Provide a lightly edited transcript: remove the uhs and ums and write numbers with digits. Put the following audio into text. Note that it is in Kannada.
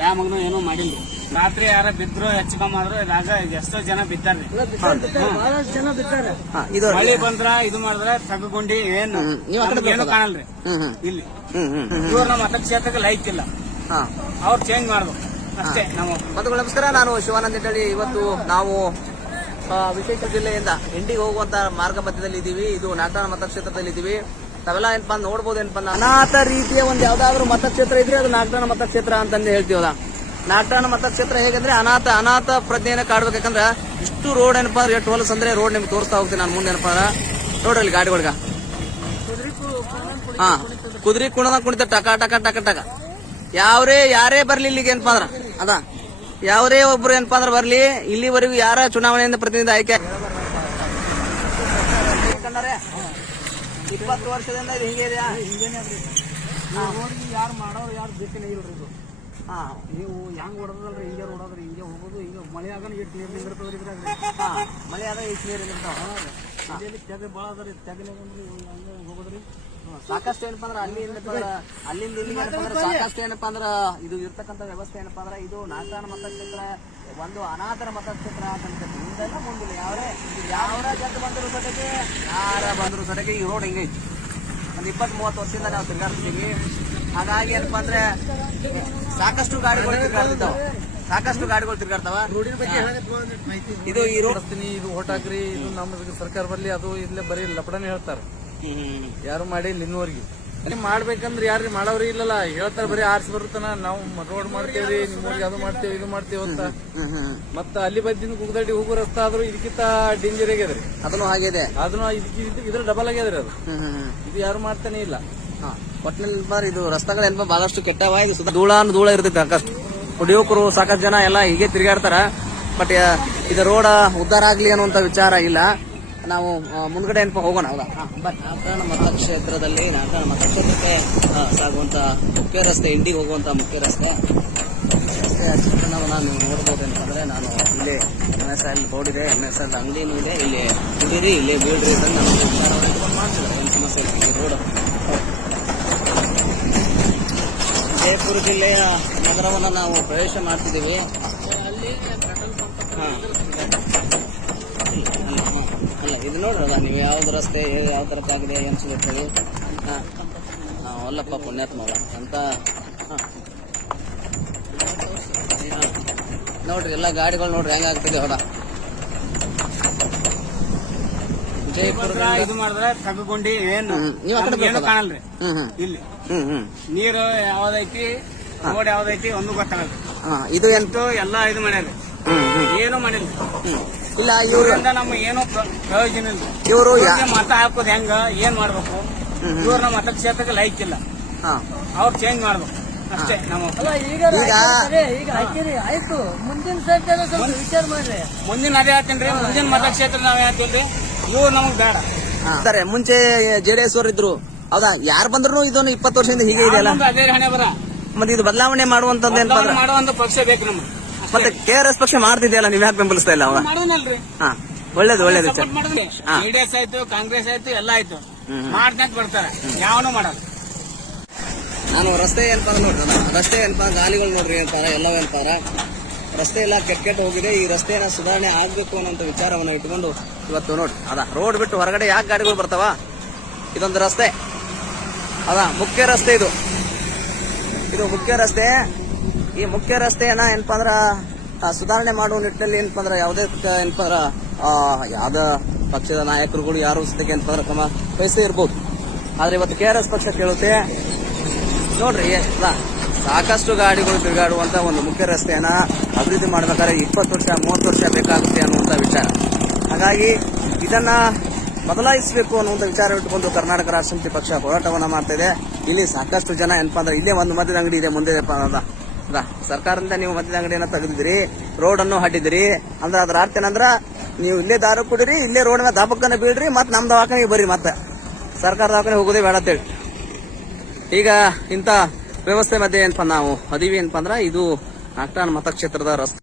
ಯಾವ ಮಗನು ಏನೋ ಮಾಡಿಲ್ಲ. ರಾತ್ರಿ ಯಾರ ಬಿದ್ರು ಹೆಚ್ಚು ಕಮ್ಮಿ ಆದ್ರು ಇದಾಗ ಎಷ್ಟೋ ಜನ ಬಿದ್ದಾರ್ರಿ. ಮಳೆ ಬಂದ್ರ ಇದು ಮಾಡಿದ್ರ ತಗೊಂಡಿ ಏನು ಕಾಣಲ್ರಿ ಇಲ್ಲಿ. ಇವ್ರ ನಮ್ಮ ಮತಕ್ಷೇತ್ರಕ್ಕೆ ಲೈಕ್ ಇಲ್ಲ, ಅವ್ರು ಚೇಂಜ್ ಮಾಡ್ಬೇಕು ಅಷ್ಟೇ. ನಾವು ನಮಸ್ಕಾರ, ನಾನು ಶಿವಾನಂದ ಹೇಳಿ. ಇವತ್ತು ನಾವು ವಿಶೇಷ ಜಿಲ್ಲೆಯಿಂದ ಇಂಡಿಗೆ ಹೋಗುವಂತ ಮಾರ್ಗ ಮಧ್ಯದಲ್ಲಿ ಇದೀವಿ. ಇದು ನಾಗಠಾಣ ಮತಕ್ಷೇತ್ರದಲ್ಲಿ ಇದೀವಿ. ತಾವೆಲ್ಲ ಏನಪ್ಪಾ ನೋಡ್ಬೋದು, ಏನಪ್ಪಾ ಅನಾಥ ರೀತಿಯ ಒಂದು ಯಾವ್ದಾದ್ರು ಮತಕ್ಷೇತ್ರ ಇದ್ರೆ ಅದು ನಾಗಠಾಣ ಮತಕ್ಷೇತ್ರ ಅಂತಂದು ಹೇಳ್ತೀವಲ್ಲ. ನಾಗಠಾಣ ಮತಕ್ಷೇತ್ರ ಹೇಗಂದ್ರೆ ಅನಾಥ ಪ್ರಜ್ಞೆಯನ್ನ ಕಾಡ್ಬೇಕು. ಯಾಕಂದ್ರೆ ಇಷ್ಟು ರೋಡ್ ಏನಪ್ಪಾ ಅಂದ್ರೆ ಎಷ್ಟು ಹೊಲಸ್ ಅಂದ್ರೆ ರೋಡ್ ನಿಮ್ಗೆ ತೋರಿಸ್ತಾ ಹೋಗ್ತೀನಿ ನಾನು ಮುಂದೆ. ಏನಪ್ಪಾ ನೋಡ್ರಿ ಗಾಡಿಗಳ್ಗ ಕುದುರೆ ಕುಣಿತ ಟಕ ಟಕ ಟಕ ಟಕ. ಯಾರೇ ಬರ್ಲಿ ಇಲ್ಲಿಗೆ ಏನಪ್ಪಾ ಅಂದ್ರ ಅದ ಯಾವರೇ ಒಬ್ರು ಏನಪ್ಪಾ ಅಂದ್ರೆ ಬರ್ಲಿ, ಇಲ್ಲಿವರೆಗೂ ಯಾರ ಚುನಾವಣೆಯಿಂದ ಪ್ರತಿನಿಧಿ ಆಯ್ಕೆ 20 ವರ್ಷದಿಂದ ಇದು ಹಿಂಗೆ ಇದೆಯಾ? ಯಾರು ಮಾಡೋರು ಯಾರು ಬೇಕೇ ಇಲ್ರಿ ಇದು. ನೀವು ಹೆಂಗ್ ಹೊಡೋದಲ್ರಿ, ಹಿಂಗೆ ಹೊಡೋದ್ರಿ, ಹಿಂಗೆ ಹೋಗೋದು. ಈಗ ಮಳೆ ಆಗ ಎಷ್ಟು ನೀರು ನಿಂದಿರ್ತದ್ರಿ ಇದ್ರಾಗ. ಮಳೆ ಆದಾಗ ಎಷ್ಟು ನೀರು ನಿಂದಿರ್ತಾವ. ತೆಗೆ ಭಾಳ ಅದ್ರಿ, ತೆಗಲೇ ಬಂದ್ರಿ ಹಂಗೆ ಹೋಗೋದ್ರಿ. ಸಾಕಷ್ಟು ಏನಪ್ಪಾ ಅಂದ್ರೆ ಅಲ್ಲಿಂದ ಇಲ್ಲಿಗೆ ಸಾಕಷ್ಟು ಏನಪ್ಪಾ ಅಂದ್ರ ಇದು ಇರ್ತಕ್ಕಂಥ ವ್ಯವಸ್ಥೆ ಏನಪ್ಪಾ ಅಂದ್ರೆ ಇದು ನಾಗಠಾಣ ಮತಕ್ಷೇತ್ರ ಒಂದು ಅನಾಥರ ಮತಕ್ಷೇತ್ರ ಅಂತ ಮುಂದೆಲ್ಲ ಮುಂದಿಲ್ಲ. ಯಾವ್ರ ಜನ ಬಂದ್ರು ಸೊಟೆಗೆ ಯಾರ ಬಂದ್ರು ಸೊಟೆಗೆ ಈ ರೋಡ್ ಹಿಂಗೈತಿ. ಒಂದು 20-30 ವರ್ಷದಿಂದ ನಾವು ತಿರ್ಗಾಡ್ತೀವಿ. ಹಾಗಾಗಿ ಏನಪ್ಪಾ ಅಂದ್ರೆ ಸಾಕಷ್ಟು ಗಾಡಿಗಳು ತಿರ್ಗಾಡ್ತಾವ. ರೋಡಿನ ಬಗ್ಗೆ ಇದು ಈ ರೋಡ್ ಇದು ಹೊಟ್ಟಾಕ್ರಿ, ಇದು ನಮ್ಮ ಸರ್ಕಾರ ಬರ್ಲಿ, ಅದು ಇಲ್ಲೇ ಬರೀ ಲಪಡನೆ ಹೇಳ್ತಾರ. ಯಾರು ಮಾಡಿಲ್ಲ ಇನ್ನೂವರೆಗೆ. ಮಾಡ್ಬೇಕಂದ್ರೆ ಯಾರು ಮಾಡೋರು ಇಲ್ಲಲ್ಲ, ಹೇಳ್ತಾರ ಬರೀ ಆರ್ಸಿ ಬರುತ್ತಾನ. ನಾವು ರೋಡ್ ಮಾಡ್ತೇವ್ರಿ, ನಿಮ್ಮೂರಿಗೆ ಅದು ಮಾಡ್ತೇವೆ ಇದು ಮಾಡ್ತೇವೆ ಅಂತ. ಮತ್ತ ಅಲ್ಲಿ ಬದ್ದಿಂದ ಕುಗ್ದಡಿ ಹೋಗೋ ರಸ್ತೆ ಆದ್ರೂ ಇದಕ್ಕಿಂತ ಡೇಂಜರ್ ಆಗ್ಯದ್ರಿ. ಅದನ್ನು ಹಾಗಿದೆ, ಅದನ್ನು ಇದ್ರ ಡಬಲ್ ಆಗ್ಯದ್ರಿ. ಅದು ಇದು ಯಾರು ಮಾಡ್ತಾನೆ ಇಲ್ಲ. ಒಟ್ಟಿನಲ್ಲಿ ಇದು ರಸ್ತೆಗಳು ಏನಪ್ಪ ಬಹಳಷ್ಟು ಕೆಟ್ಟವ. ಇದು ಧೂಳ ಇರ್ತೈತೆ ಸಾಕಷ್ಟು. ಯುವಕರು ಸಾಕಷ್ಟು ಜನ ಎಲ್ಲ ಹೀಗೆ ತಿರುಗಾಡ್ತಾರ. ಬಟ್ ಇದು ರೋಡ್ ಉದ್ಧಾರ ಆಗ್ಲಿ ಅನ್ನುವಂತ ವಿಚಾರ ಇಲ್ಲ. ನಾವು ಮುಂದ್ಗಡೆ ಏನಪ್ಪ ಹೋಗೋಣ. ಹೌದಾ, ನಾಗಠಾಣ ಮತಕ್ಷೇತ್ರದಲ್ಲಿ ನಾಗಠಾಣ ಮತಕ್ಷೇತ್ರಕ್ಕೆ ಸಾಗುವಂತ ಮುಖ್ಯ ರಸ್ತೆ, ಇಂಡಿಗೆ ಹೋಗುವಂತ ಮುಖ್ಯ ರಸ್ತೆ ಚಿತ್ರಣವನ್ನ ನೀವು ನೋಡ್ಬೋದು. ಅಂತಂದ್ರೆ ನಾನು ಇಲ್ಲಿ MSL ಬೋರ್ಡ್ ಇದೆ, MSL ಅಂಗಡಿನೂ ಇದೆ. ಇಲ್ಲಿ ಕುಡೀರಿ, ಇಲ್ಲಿ ಬೀಳ್ರಿ ಅಂತ ನಮಗೆ ವಿಚಾರವನ್ನು ಮಾಡ್ತಿದ್ದಾರೆ. ಏನು ಸಮಸ್ಯೆ ಇಲ್ಲ. ಈ ರೋಡ್ ವಿಜಯಪುರ ಜಿಲ್ಲೆಯ ನಗರವನ್ನು ನಾವು ಪ್ರವೇಶ ಮಾಡ್ತಿದ್ದೀವಿ. ಅಲ್ಲ ಇದು ನೋಡ್ರಲ್ಲ ನೀವು ಯಾವ್ದು ರಸ್ತೆ ಯಾವ ತರಕ್ಕಾಗಿದೆ ಏನು ಸಿಗುತ್ತದೆ. ಅಲ್ಲಪ್ಪ ಪುಣ್ಯಾತ್ಮ ಅಂತ ನೋಡ್ರಿ ಎಲ್ಲ ಗಾಡಿಗಳು ನೋಡ್ರಿ ಹೆಂಗಾಗ್ತಿದೆ. ಹೊಡ ವಿಜಯಪುರ ಇದು ಮಾಡಿದ್ರೆ ತಗೊಂಡಿ ಏನು ಕಾಣಲ್ರಿ. ಇಲ್ಲಿ ನೀರು ಯಾವ್ದೈತಿ, ರೋಡ್ ಯಾವ್ದೈತಿ ಒಂದು ಗೊತ್ತಾಗಲ್ಲ. ಇದು ಎಂಟು ಎಲ್ಲ ಇದು ಮಾಡ್ಯಾರ, ಏನು ಮಾಡಿಲ್ಲ. ಇಲ್ಲ ಇವರಿಂದ ನಮ್ಗೆ ಏನು ಪ್ರಯೋಜನ ಇಲ್ಲ. ಇವರು ಮತ ಹಾಕೋದು ಹೆಂಗ, ಏನ್ ಮಾಡ್ಬೇಕು? ಇವ್ರ ನಮ್ಮ ಮತಕ್ಷೇತ್ರಕ್ಕೆ ಲೈಕ್ ಇಲ್ಲ, ಅವ್ರು ಚೇಂಜ್ ಮಾಡ್ಬೇಕು ಅಷ್ಟೇ. ಮುಂದಿನ ಅದೇ ಹೇಳ್ತೇನ್ರಿ, ಮುಂದಿನ ಮತಕ್ಷೇತ್ರ ನಾವ್ ಹೇಳ್ತೀವ್ರಿ, ಇವ್ರು ನಮಗ್ ಬೇಡ. ಮುಂಚೆ JDS ಅವರು ಇದ್ರು, ಹೌದಾ? ಯಾರು ಬಂದ್ರು ಇದೊಂದು 20 ವರ್ಷದಿಂದ ಹೀಗೆ ಇದೆಯಲ್ಲ. ಅದೇ ಹಣೆ ಬರ. ಮತ್ತೆ ಇದು ಬದಲಾವಣೆ ಮಾಡುವಂತದ್ದು ಮಾಡುವಂತ ಪಕ್ಷ ಬೇಕು ನಮ್ಗೆ. ಮತ್ತೆ KRS ಪಕ್ಷ ಮಾಡ್ತಿದೆಯಲ್ಲ, ನೀವ್ ಯಾಕೆ ಬೆಂಬಲಿಸ್ತಾ ಇಲ್ಲ? ಒಳ್ಳೇದು JDS ಆಯ್ತು, ಕಾಂಗ್ರೆಸ್ ಆಯ್ತು, ಎಲ್ಲ ಆಯ್ತು, ಮಾಡ್ಕೊಂತ ಬರ್ತಾರೆ, ಯಾವನು ಮಾಡಲ್ಲ. ನಾನು ರಸ್ತೆ ಏನಪ್ಪ ನೋಡ್ರಿ, ರಸ್ತೆ ಏನಪ್ಪ ಗಾಲಿಗಳು ನೋಡ್ರಿ ಅಂತಾರ, ಎಲ್ಲವೂ ಅಂತಾರ. ರಸ್ತೆ ಎಲ್ಲ ಕೆಟ್ಟ ಹೋಗಿದೆ. ಈ ರಸ್ತೆನ ಸುಧಾರಣೆ ಆಗ್ಬೇಕು ಅನ್ನೋ ವಿಚಾರವನ್ನ ಇಟ್ಕೊಂಡು ಇವತ್ತು ನೋಡ್ರಿ ರೋಡ್ ಬಿಟ್ಟು ಹೊರಗಡೆ ಯಾಕೆ ಗಾಡಿಗಳು ಬರ್ತಾವ? ಇದೊಂದು ರಸ್ತೆ ಮುಖ್ಯ ರಸ್ತೆ. ಇದು ಮುಖ್ಯ ರಸ್ತೆ. ಈ ಮುಖ್ಯ ರಸ್ತೆಯನ್ನ ಏನಪ್ಪಾ ಅಂದ್ರ ಸುಧಾರಣೆ ಮಾಡುವ ನಿಟ್ಟಿನಲ್ಲಿ ಏನಪ್ಪಾ ಅಂದ್ರ ಯಾವುದೇ ಏನಪ್ಪಾ ಅಂದ್ರ ಯಾವ್ದ ಪಕ್ಷದ ನಾಯಕರುಗಳು ಯಾರು ಸದ್ಯಕ್ಕೆ ಏನಪ್ಪಾ ಅಂದ್ರ ಕ್ರಮ ವಹಿಸೇ ಇರ್ಬೋದು. ಆದ್ರೆ ಇವತ್ತು KRS ಪಕ್ಷ ಕೇಳುತ್ತೆ ನೋಡ್ರಿ, ಸಾಕಷ್ಟು ಗಾಡಿಗಳು ತಿರುಗಾಡುವಂತ ಒಂದು ಮುಖ್ಯ ರಸ್ತೆಯನ್ನ ಅಭಿವೃದ್ಧಿ ಮಾಡ್ಬೇಕಾದ್ರೆ 20 ವರ್ಷ 30 ವರ್ಷ ಬೇಕಾಗುತ್ತೆ ಅನ್ನುವಂತ ವಿಚಾರ. ಹಾಗಾಗಿ ಇದನ್ನ ಬದಲಾಯಿಸಬೇಕು ಅನ್ನುವಂತ ವಿಚಾರ ಇಟ್ಟುಕೊಂಡು ಕರ್ನಾಟಕ ರಾಷ್ಟ್ರ ಸಮಿತಿ ಪಕ್ಷ ಹೋರಾಟವನ್ನ ಮಾಡ್ತಾ ಇದೆ. ಇಲ್ಲಿ ಸಾಕಷ್ಟು ಜನ ಏನಪ್ಪಾ ಅಂದ್ರೆ ಇಲ್ಲೇ ಒಂದು ಮದ್ಯದ ಅಂಗಡಿ ಇದೆ ಮುಂದೆ. ಸರ್ಕಾರದಿಂದ ನೀವು ಮದ್ಯದ ಅಂಗಡಿಯನ್ನ ತೆಗೆದಿದ್ರಿ, ರೋಡ್ ಅನ್ನು ಹಾಟಿದಿರಿ ಅಂದ್ರೆ ಅದ್ರ ಅರ್ಥ ಏನಂದ್ರ ನೀವು ಇಲ್ಲೇ ದಾರು ಕುಡಿರಿ, ಇಲ್ಲೇ ರೋಡ್ ಮೇಲೆ ದಾಪಕ್ಕನ್ನ ಬೀಳ್ರಿ, ಮತ್ತೆ ನಮ್ ದವಾಖಾನೆಗೆ ಬರ್ರಿ, ಮತ್ತೆ ಸರ್ಕಾರ ದವಾಖಾನೆ ಹೋಗೋದೇ ಬೇಡ ಅಂತೇಳಿ. ಈಗ ಇಂತ ವ್ಯವಸ್ಥೆ ಮಧ್ಯೆ ಏನಪ್ಪಾ ನಾವು ಅದೀವಿ ಏನಪ್ಪಾ ಅಂದ್ರ ಇದು ನಾಗಠಾಣ ಮತಕ್ಷೇತ್ರದ ರಸ್ತೆ.